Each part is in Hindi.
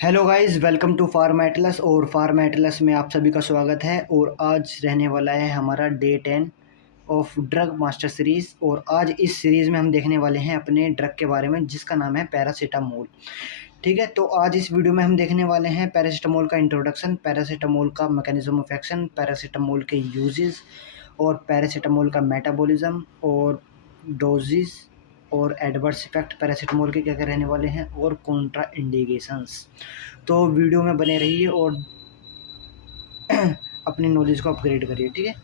Hello guys, welcome to Pharma Atlas. और फार्मा एटलस में आप सभी का स्वागत है। और आज रहने वाला है हमारा day 10 of drug master series. और आज इस सीरीज़ में हम देखने वाले हैं अपने ड्रग के बारे में जिसका नाम है पैरासीटामोल। ठीक है, तो आज इस वीडियो में हम देखने वाले हैं पैरासीटामोल का इंट्रोडक्शन, पैरासीटामोल का मैकेनिज्म ऑफ एक्शन, पैरासीटामोल के यूजेस और पैरासीटामोल का मेटाबॉलिज्म और डोजेस और एडवर्स इफेक्ट पैरासीटामोल के क्या क्या रहने वाले हैं और कॉन्ट्रा इंडिकेशंस। तो वीडियो में बने रहिए और अपनी नॉलेज को अपग्रेड करिए। ठीक है,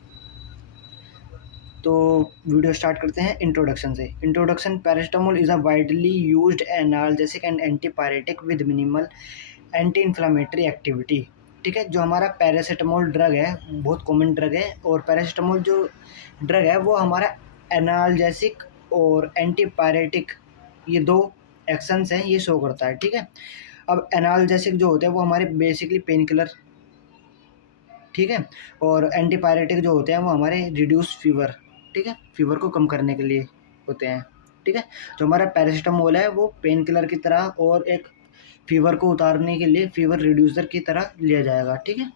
तो वीडियो स्टार्ट करते हैं इंट्रोडक्शन से। Introduction: paracetamol is a widely used analgesic and antipyretic with minimal anti inflammatory activity. ठीक है, जो हमारा पैरासीटामोल ड्रग है बहुत कॉमन ड्रग है। और पैरासीटामोल जो ड्रग है वो हमारा एनाल्जेसिक और एंटीपायरेटिक, ये दो एक्शंस हैं, ये शो करता है। ठीक है, अब एनाल्जेसिक जो होते हैं वो हमारे बेसिकली पेन किलर, ठीक है, और एंटीपायरेटिक जो होते हैं वो हमारे रिड्यूस फीवर, ठीक है, फीवर को कम करने के लिए होते हैं। ठीक है, जो हमारा पैरासीटामोल है वो पेन किलर की तरह और एक फीवर को उतारने के लिए फीवर रिड्यूसर की तरह लिया जाएगा। ठीक है,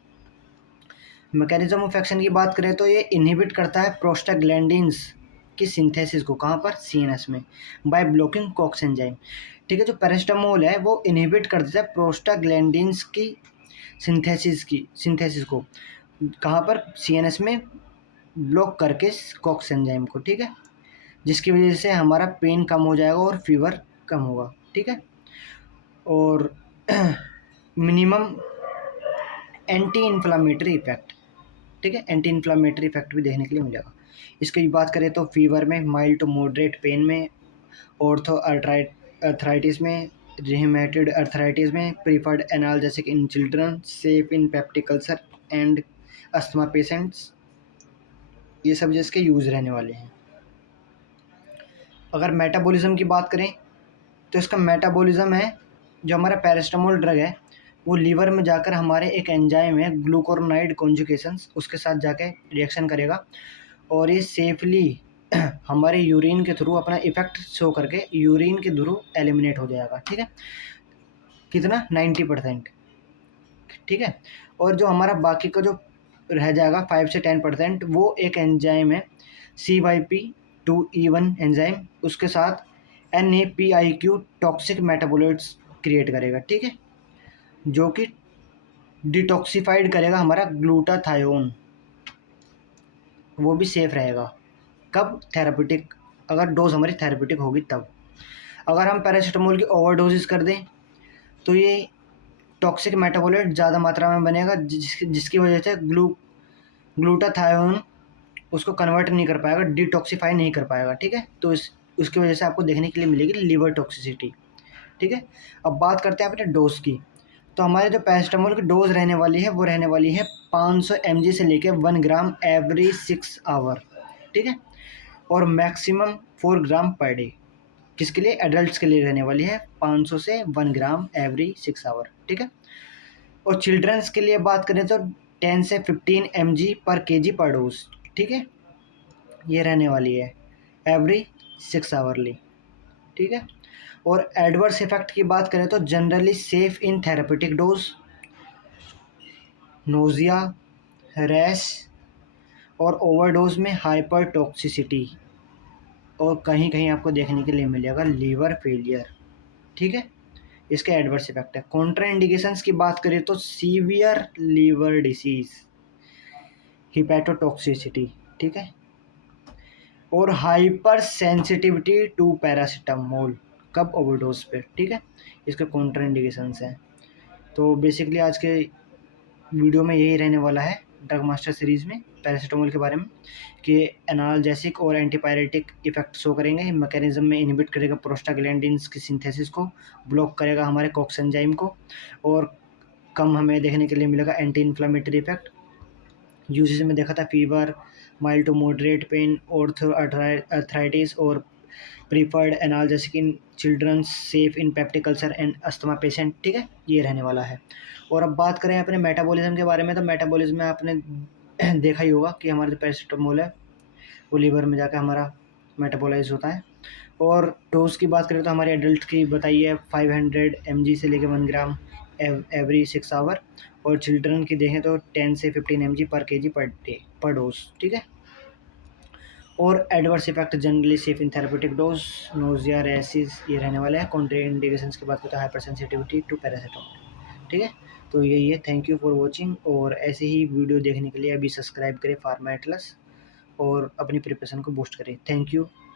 मैकेनिज्म ऑफ एक्शन की बात करें तो ये इनहिबिट करता है प्रोस्टाग्लैंडिन्स की सिंथेसिस को, कहाँ पर, सीएनएस में, बाय ब्लॉकिंग कॉक्स एंजाइम। ठीक है, जो पैरासीटामोल है वो इनहिबिट कर देता है प्रोस्टाग्लैंडिन्स की सिंथेसिस को, कहाँ पर, सीएनएस में, ब्लॉक करके कॉक्स एंजाइम को। ठीक है, जिसकी वजह से हमारा पेन कम हो जाएगा और फीवर कम होगा। ठीक है, और मिनिमम एंटी इन्फ्लामेटरी इफेक्ट, ठीक है, एंटी इन्फ्लामेटरी इफेक्ट भी देखने के लिए मिलेगा। इसकी बात करें तो फीवर में, माइल्ड टू मॉडरेट पेन में, ऑर्थो अर्थराइटिस में, रिहेमेटॉइड अर्थराइटिस में, preferred analgesic in children, safe in peptic ulcer and asthma patients, ये सब जिसके यूज़ रहने वाले हैं। अगर मेटाबॉलिज्म की बात करें तो इसका मेटाबॉलिज्म है, जो हमारा पैरासीटामोल ड्रग है वो लीवर में जाकर हमारे एक एंजाइम है ग्लूकोनाइड कॉन्जुगेशंस, उसके साथ जाके रिएक्शन करेगा और ये सेफली हमारे यूरिन के थ्रू अपना इफेक्ट शो करके यूरिन के थ्रू एलिमिनेट हो जाएगा। ठीक है, कितना, 90%। ठीक है, और जो हमारा बाकी का जो रह जाएगा 5 से 10%, वो एक एंजाइम है CYP2E1 एंजाइम, उसके साथ NAPIQ टॉक्सिक मेटाबोलाइट्स क्रिएट करेगा। ठीक है, जो कि डिटॉक्सिफाइड करेगा हमारा ग्लूटाथायोन, वो भी सेफ रहेगा। कब, थेरापेटिक, अगर डोज हमारी थेरापेटिक होगी तब। अगर हम पैरासीटामोल की ओवरडोजेस कर दें तो ये टॉक्सिक मेटाबोलाइट ज़्यादा मात्रा में बनेगा, जिसकी वजह से ग्लूटाथायोन उसको कन्वर्ट नहीं कर पाएगा, डिटॉक्सिफाई नहीं कर पाएगा। ठीक है, तो उसकी वजह से आपको देखने के लिए मिलेगी लिवर टॉक्सिसिटी। ठीक है, अब बात करते हैं अपने डोज की। तो हमारे जो पैरासीटामोल की डोज रहने वाली है वो रहने वाली है 500 mg से लेके 1 ग्राम एवरी 6 आवर। ठीक है, और मैक्सिमम 4 ग्राम पर डे, किसके लिए, एडल्ट्स के लिए रहने वाली है 500 से 1 ग्राम एवरी 6 आवर। ठीक है, और चिल्ड्रंस के लिए बात करें तो 10 से 15 mg पर केजी पर डोज। ठीक है, ये रहने वाली है एवरी 6 आवरली। ठीक है, और एडवर्स इफेक्ट की बात करें तो जनरली सेफ इन थेरापेटिक डोज, नोजिया, रैश, और ओवरडोज में हाइपर टॉक्सिसिटी, और कहीं कहीं आपको देखने के लिए मिलेगा लीवर फेलियर। ठीक है, इसके एडवर्स इफेक्ट है। कॉन्ट्रा इंडिकेशंस की बात करें तो सीवियर लीवर डिसीज, हिपैटोटॉक्सिसिटी, ठीक है, और हाइपर सेंसिटिविटी टू पैरासीटामोल, कब, ओवरडोज पे। ठीक है, इसके कॉन्ट्रा इंडिकेशंस हैं। तो बेसिकली आज के वीडियो में यही रहने वाला है ड्रग मास्टर सीरीज़ में पैरासीटामोल के बारे में, कि एनाल्जेसिक और एंटीपायरेटिक इफेक्ट शो करेंगे, मैकेनिज्म में इनहिबिट करेगा प्रोस्टाग्लैंडिन्स की सिंथेसिस को, ब्लॉक करेगा हमारे कॉक्स एंजाइम को, और कम हमें देखने के लिए मिलेगा एंटी इन्फ्लामेटरी इफेक्ट। यूजेस में देखा था fever, mild to moderate pain, ortho arthritis, और preferred analgesic in childrens, safe in peptic ulcer and asthma patient. ठीक है, ये रहने वाला है। और अब बात करें अपने मेटाबॉलिज्म के बारे में, तो मेटाबॉलिज्म में आपने देखा ही होगा कि हमारा जो पैरासीटामोल है वो लीवर में जाकर हमारा मेटाबोलाइज होता है, और डोज की बात करें तो हमारे एडल्ट की बताइए 500 mg से लेकर 1 ग्राम एवरी 6 आवर, और चिल्ड्रन की देखें तो 10 से 15 mg पर kg पर डे पर डोज, ठीक है। और adverse effect generally safe in therapeutic dose, nausea rashes ये रहने वाला है। कॉन्ट्री इंडिकेशंस की बात करते हैं हाइपर सेंसिटिविटी टू पैरासीटामोल, ठीक है। तो यही है, थैंक यू फॉर वॉचिंग, और ऐसे ही वीडियो देखने के लिए अभी सब्सक्राइब करें फार्मा एटलस और अपनी प्रिपरेशन को बूस्ट करें। Thank you.